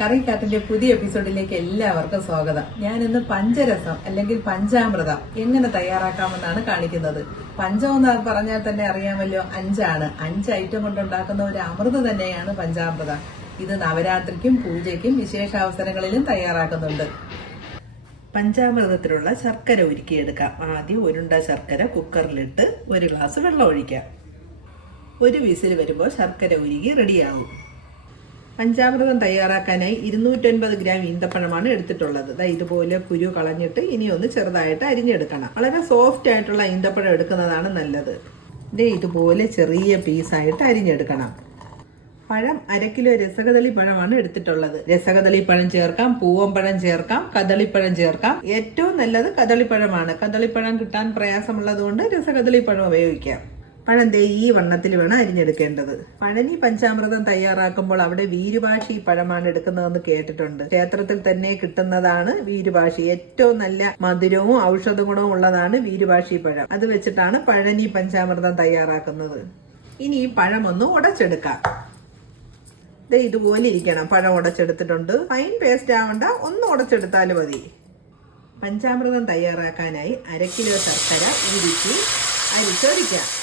കറിക്കാട്ടിന്റെ പുതിയ എപ്പിസോഡിലേക്ക് എല്ലാവർക്കും സ്വാഗതം. ഞാൻ ഇന്ന് പഞ്ചരസം അല്ലെങ്കിൽ പഞ്ചാമൃതം എങ്ങനെ തയ്യാറാക്കാമെന്നാണ് കാണിക്കുന്നത്. പഞ്ചം എന്ന് പറഞ്ഞാൽ തന്നെ അറിയാമല്ലോ അഞ്ചാണ്. അഞ്ച് ഐറ്റം കൊണ്ടുണ്ടാക്കുന്ന ഒരു അമൃത് തന്നെയാണ് പഞ്ചാമൃതം. ഇത് നവരാത്രിക്കും പൂജയ്ക്കും വിശേഷാവസരങ്ങളിലും തയ്യാറാക്കുന്നുണ്ട്. പഞ്ചാമൃതത്തിലുള്ള ശർക്കര ഉരുക്കിയെടുക്കാം. ആദ്യം ഒരുണ്ട ശർക്കര കുക്കറിലിട്ട് ഒരു ഗ്ലാസ് വെള്ളം ഒഴിക്കാം. ഒരു വിസിൽ വരുമ്പോൾ ശർക്കര ഉരുകി റെഡിയാവും പഞ്ചാമൃതം തയ്യാറാക്കാനായി ഇരുന്നൂറ്റൻപത് ഗ്രാം ഈന്തപ്പഴമാണ് എടുത്തിട്ടുള്ളത്. ദാ ഇതുപോലെ കുരു കളഞ്ഞിട്ട് ഇനി ഒന്ന് ചെറുതായിട്ട് അരിഞ്ഞെടുക്കണം. വളരെ സോഫ്റ്റ് ആയിട്ടുള്ള ഈന്തപ്പഴം എടുക്കുന്നതാണ് നല്ലത്. ഇതേ ഇതുപോലെ ചെറിയ പീസായിട്ട് അരിഞ്ഞെടുക്കണം. പഴം അര കിലോ രസകദളി പഴമാണ് എടുത്തിട്ടുള്ളത്. രസകദളി പഴം ചേർക്കാം പൂവമ്പഴം ചേർക്കാം കദളിപ്പഴം ചേർക്കാം. ഏറ്റവും നല്ലത് കദളിപ്പഴമാണ്. കദളിപ്പഴം കിട്ടാൻ പ്രയാസമുള്ളതുകൊണ്ട് രസകദളി പഴം ഉപയോഗിക്കാം. പഴം ഈ വണ്ണത്തിൽ വേണം അരിഞ്ഞെടുക്കേണ്ടത്. പഴനി പഞ്ചാമൃതം തയ്യാറാക്കുമ്പോൾ അവിടെ വീരുഭാഷി പഴമാണ് എടുക്കുന്നതെന്ന് കേട്ടിട്ടുണ്ട്. ക്ഷേത്രത്തിൽ തന്നെ കിട്ടുന്നതാണ് വീരുഭാഷി ഏറ്റവും നല്ല മധുരവും ഔഷധ ഗുണവും ഉള്ളതാണ് വീരുഭാഷി പഴം. അത് വെച്ചിട്ടാണ് പഴനി പഞ്ചാമൃതം തയ്യാറാക്കുന്നത്. ഇനി ഈ പഴം ഒന്ന് ഉടച്ചെടുക്കാം. ദേ ഇതുപോലെ ഇരിക്കണം. പഴം ഉടച്ചെടുത്തിട്ടുണ്ട്. ഫൈൻ പേസ്റ്റ് ആവണ്ട. ഒന്ന് ഉടച്ചെടുത്താൽ മതി. പഞ്ചാമൃതം തയ്യാറാക്കാനായി അര കിലോ ശർക്കര ഉരുക്കി അരിച്ചൊഴിക്കാം.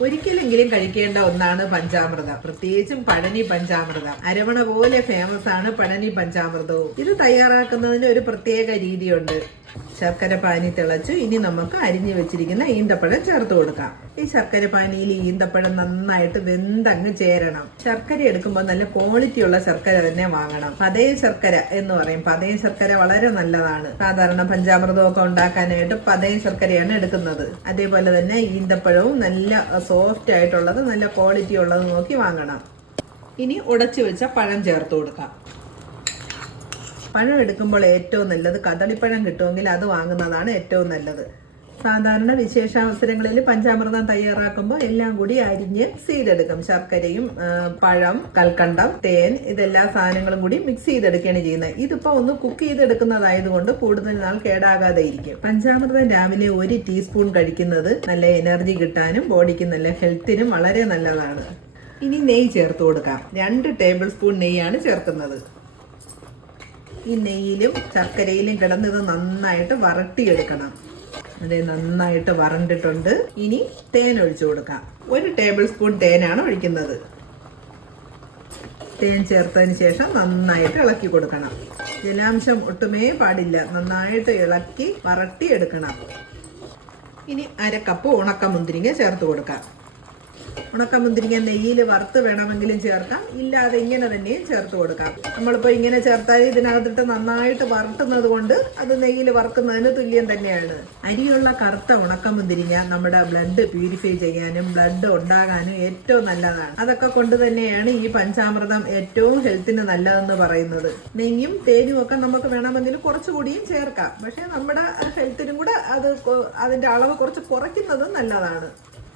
ഒരിക്കലെങ്കിലും കഴിക്കേണ്ട ഒന്നാണ് പഞ്ചാമൃതം. പ്രത്യേകിച്ചും പഴനി പഞ്ചാമൃതം. അരവണ പോലെ ഫേമസ് ആണ് പഴനി പഞ്ചാമൃതവും. ഇത് തയ്യാറാക്കുന്നതിന് ഒരു പ്രത്യേക രീതിയുണ്ട്. ശർക്കര പാനി തിളച്ചു. ഇനി നമുക്ക് അരിഞ്ഞു വെച്ചിരിക്കുന്ന ഈന്തപ്പഴം ചേർത്ത് കൊടുക്കാം. ഈ ശർക്കര പാനിയിൽ ഈന്തപ്പഴം നന്നായിട്ട് വെന്തങ്ങ് ചേരണം. ശർക്കര എടുക്കുമ്പോൾ നല്ല ക്വാളിറ്റി ഉള്ള ശർക്കര തന്നെ വാങ്ങണം. പതയ ശർക്കര എന്ന് പറയും. പതയ ശർക്കര വളരെ നല്ലതാണ്. സാധാരണ പഞ്ചാമൃതമൊക്കെ ഉണ്ടാക്കാനായിട്ട് പതയ ശർക്കരയാണ് എടുക്കുന്നത്. അതേപോലെ തന്നെ ഈന്തപ്പഴവും നല്ല സോഫ്റ്റ് ആയിട്ടുള്ളത് നല്ല ക്വാളിറ്റി ഉള്ളത് നോക്കി വാങ്ങണം. ഇനി ഉടച്ചു വെച്ച പഴം ചേർത്ത് കൊടുക്കാം. പഴം എടുക്കുമ്പോൾ ഏറ്റവും നല്ലത് കദളിപ്പഴം കിട്ടുമെങ്കിൽ അത് വാങ്ങുന്നതാണ് ഏറ്റവും നല്ലത്. സാധാരണ വിശേഷാവസരങ്ങളിൽ പഞ്ചാമൃതം തയ്യാറാക്കുമ്പോൾ എല്ലാം കൂടി അരിഞ്ഞ് സീലെടുക്കും ശർക്കരയും പഴം കൽക്കണ്ടം തേൻ ഇതെല്ലാ സാധനങ്ങളും കൂടി മിക്സ് ചെയ്തെടുക്കുകയാണ് ചെയ്യുന്നത്. ഇതിപ്പോ ഒന്ന് കുക്ക് ചെയ്തെടുക്കുന്നതായതുകൊണ്ട് കൂടുതൽ നാൾ കേടാകാതെ ഇരിക്കും പഞ്ചാമൃതം രാവിലെ ഒരു ടീസ്പൂൺ കഴിക്കുന്നത് നല്ല എനർജി കിട്ടാനും ബോഡിക്ക് നല്ല ഹെൽത്തിനും വളരെ നല്ലതാണ്. ഇനി നെയ്യ് ചേർത്ത് കൊടുക്കാം. രണ്ട് ടേബിൾ സ്പൂൺ നെയ്യാണ് ചേർക്കുന്നത്. ഈ നെയ്യിലും ശർക്കരയിലും കിടന്ന് ഇത് നന്നായിട്ട് വരട്ടിയെടുക്കണം. അതെ നന്നായിട്ട് വറണ്ടിട്ടുണ്ട്. ഇനി തേൻ ഒഴിച്ചു കൊടുക്കാം. ഒരു ടേബിൾ സ്പൂൺ തേനാണ് ഒഴിക്കുന്നത്. തേൻ ചേർത്തതിന് ശേഷം നന്നായിട്ട് ഇളക്കി കൊടുക്കണം. ജലാംശം ഒട്ടുമേ പാടില്ല. നന്നായിട്ട് ഇളക്കി വരട്ടി എടുക്കണം ഇനി അര കപ്പ് ഉണക്ക മുന്തിരിങ്ങ ചേർത്ത് കൊടുക്കാം. ഉണക്ക മുന്തിരിങ്ങ നെയ്യിൽ വറുത്ത് വേണമെങ്കിലും ചേർക്കാം. ഇല്ലാതെ ഇങ്ങനെ തന്നെയും ചേർത്ത് കൊടുക്കാം. നമ്മളിപ്പോൾ ഇങ്ങനെ ചേർത്താൽ ഇതിനകത്തിട്ട് നന്നായിട്ട് വറുത്തുന്നത് കൊണ്ട് അത് നെയ്യിൽ വറുക്കുന്നതിന് തുല്യം തന്നെയാണ്. അരിയുള്ള കറുത്ത ഉണക്ക മുന്തിരിങ്ങ നമ്മുടെ ബ്ലഡ് പ്യൂരിഫൈ ചെയ്യാനും ബ്ലഡ് ഉണ്ടാകാനും ഏറ്റവും നല്ലതാണ്. അതൊക്കെ കൊണ്ട് തന്നെയാണ് ഈ പഞ്ചാമൃതം ഏറ്റവും ഹെൽത്തിന് നല്ലതെന്ന് പറയുന്നത്. നെയ്യും തേനും ഒക്കെ നമുക്ക് വേണമെങ്കിൽ കുറച്ചുകൂടിയും ചേർക്കാം. പക്ഷേ നമ്മുടെ ഹെൽത്തിനും കൂടെ അത് അതിന്റെ അളവ് കുറച്ച് കുറയ്ക്കുന്നത് നല്ലതാണ്.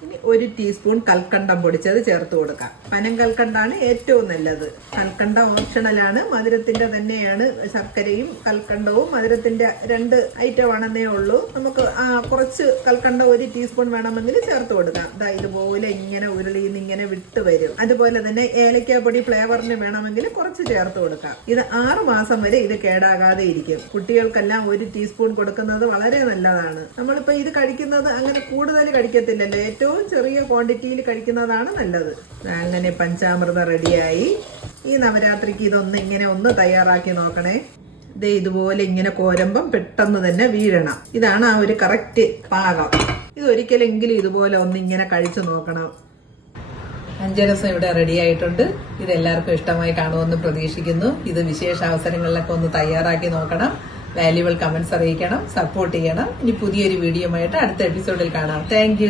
ഇനി ഒരു ടീസ്പൂൺ കൽക്കണ്ടം പൊടിച്ചത് ചേർത്ത് കൊടുക്കാം. പനം കൽക്കണ്ടാണ് ഏറ്റവും നല്ലത്. കൽക്കണ്ട ഓപ്ഷണലാണ് മധുരത്തിന്റെ തന്നെയാണ് ശർക്കരയും കൽക്കണ്ടവും. മധുരത്തിന്റെ രണ്ട് ഐറ്റം ആണെന്നേ ഉള്ളൂ. നമുക്ക് കുറച്ച് കൽക്കണ്ടം ഒരു ടീസ്പൂൺ വേണമെങ്കിൽ ചേർത്ത് കൊടുക്കാം. ദാ ഇതുപോലെ ഇങ്ങനെ ഉരുളിയിൽ നിന്ന് ഇങ്ങനെ വിട്ട് വരും. അതുപോലെ തന്നെ ഏലക്കാ പൊടി ഫ്ലേവറിന് വേണമെങ്കിൽ കുറച്ച് ചേർത്ത് കൊടുക്കാം. ഇത് ആറ് മാസം വരെ ഇത് കേടാകാതെ ഇരിക്കും. കുട്ടികൾക്കെല്ലാം ഒരു ടീസ്പൂൺ കൊടുക്കുന്നത് വളരെ നല്ലതാണ്. നമ്മളിപ്പോ ഇത് കഴിക്കുന്നത് അങ്ങനെ കൂടുതൽ കഴിക്കത്തില്ലല്ലോ. ഏറ്റവും ചെറിയ ക്വാണ്ടിറ്റിയിൽ കഴിക്കുന്നതാണ് നല്ലത്. അങ്ങനെ പഞ്ചാമൃതം റെഡിയായി. ഈ നവരാത്രിക്ക് ഇതൊന്ന് ഇങ്ങനെ ഒന്ന് തയ്യാറാക്കി നോക്കണേ. ദേ ഇതുപോലെ ഇങ്ങനെ കോരമ്പം പെട്ടെന്ന് തന്നെ വീഴണം. ഇതാണ് ആ ഒരു കറക്റ്റ് പാകം. ഇത് ഒരിക്കലെങ്കിലും ഇതുപോലെ ഒന്ന് ഇങ്ങനെ കഴിച്ചു നോക്കണം. അഞ്ചരസം ഇവിടെ റെഡി ആയിട്ടുണ്ട്. ഇത് എല്ലാവർക്കും ഇഷ്ടമായി കാണുമെന്ന് പ്രതീക്ഷിക്കുന്നു. ഇത് വിശേഷ അവസരങ്ങളിലൊക്കെ ഒന്ന് തയ്യാറാക്കി നോക്കണം. വാല്യുബിൾ കമന്റ്സ് അറിയിക്കണം. സപ്പോർട്ട് ചെയ്യണം. ഇനി പുതിയൊരു വീഡിയോ ആയിട്ട് അടുത്ത എപ്പിസോഡിൽ കാണാം. താങ്ക്